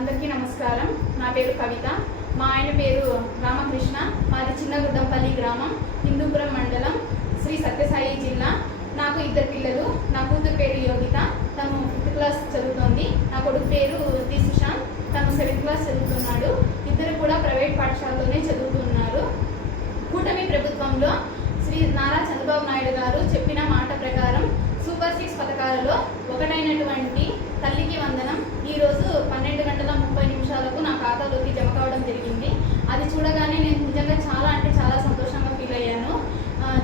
అందరికీ నమస్కారం. నా పేరు కవిత. మా ఆయన పేరు రామకృష్ణ. మాది చిన్నగుడ్డంపల్లి గ్రామం, హిందూపురం మండలం, శ్రీ సత్యసాయి జిల్లా. నాకు ఇద్దరు పిల్లలు. నా కూతురు పేరు యోగిత, తను 5th క్లాస్ చదువుతోంది. నా కొడుకు పేరు సుశాంత్, తను 7th క్లాస్ చదువుతున్నాడు. ఇద్దరు కూడా ప్రైవేట్ పాఠశాలలోనే చదువుతున్నారు. కూటమి ప్రభుత్వంలో శ్రీ నారా చంద్రబాబు నాయుడు గారు చెప్పిన మాట ప్రకారం సూపర్ 6 పథకాలలో ఒకటైనటువంటి తల్లికి వందనం ఈరోజు 12:30 నా ఖాతాలోకి జమ కావడం జరిగింది. అది చూడగానే నేను నిజంగా చాలా సంతోషంగా ఫీల్ అయ్యాను.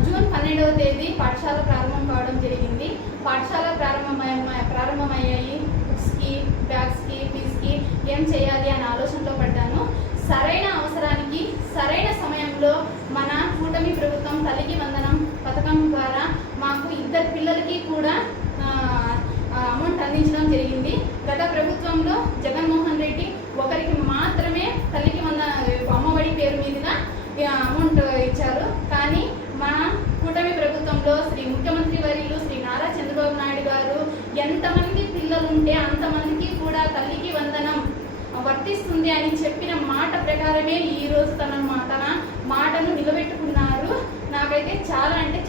జూన్ 12వ తేదీ పాఠశాల ప్రారంభం కావడం జరిగింది. పాఠశాల ప్రారంభమయ్యాయి. బుక్స్కి, బ్యాగ్స్కి, ఫీజుకి ఏం చేయాలి అనే ఆలోచనలో పడ్డాను. సరైన అవసరానికి సరైన సమయంలో మన కూటమి ప్రభుత్వం తల్లికి వందనం పథకం ద్వారా మాకు ఇద్దరు పిల్లలకి కూడా అమౌంట్ అందించడం జరిగింది. గత ప్రభుత్వంలో జగన్మోహన్ రెడ్డి ఒకరికి మాత్రమే తల్లికి అమ్మఒడి పేరు మీదుగా అమౌంట్ ఇచ్చారు. కానీ మన కూటమి ప్రభుత్వంలో శ్రీ ముఖ్యమంత్రి వర్యులు శ్రీ నారా చంద్రబాబు నాయుడు గారు ఎంతమంది పిల్లలు ఉంటే అంతమందికి కూడా తల్లికి వందనం వర్తిస్తుంది అని చెప్పిన మాట ప్రకారమే ఈరోజు తన మాటను నిలబెట్టుకున్నారు. నాకైతే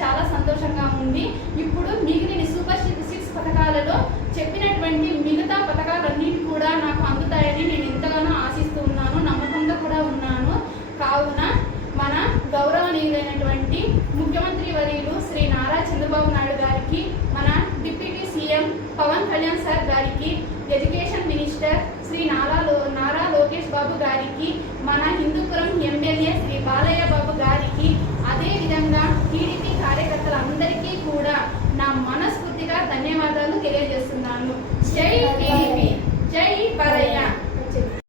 చాలా సంతోషంగా ఉంది. ఇప్పుడు మిగిలిన సూపర్ 6 పథకాలలో చెప్పినటువంటి మిగతా పథకాలన్నిటి కూడా నాకు అందుతాయని నేను ఎంతగానో ఆశిస్తూ ఉన్నాను, నమ్మకంగా కూడా ఉన్నాను. కావున మన గౌరవనీయులైనటువంటి ముఖ్యమంత్రి వర్యులు శ్రీ నారా చంద్రబాబు నాయుడు గారికి, మన deputy CM Pawan Kalyan sir గారికి, ఎడ్యుకేషన్ మినిస్టర్ శ్రీ నారా లోకేష్ బాబు గారికి, మన హిందూపురం ఎమ్మెల్యే శ్రీ బాలయ్య బాబు గారికి, అదేవిధంగా టీడీపీ కార్యకర్తలందరికీ కూడా నా మనస్ఫూర్తిగా ధన్యవాదాలు తెలియజేస్తున్నాను. జై టీడీపీ.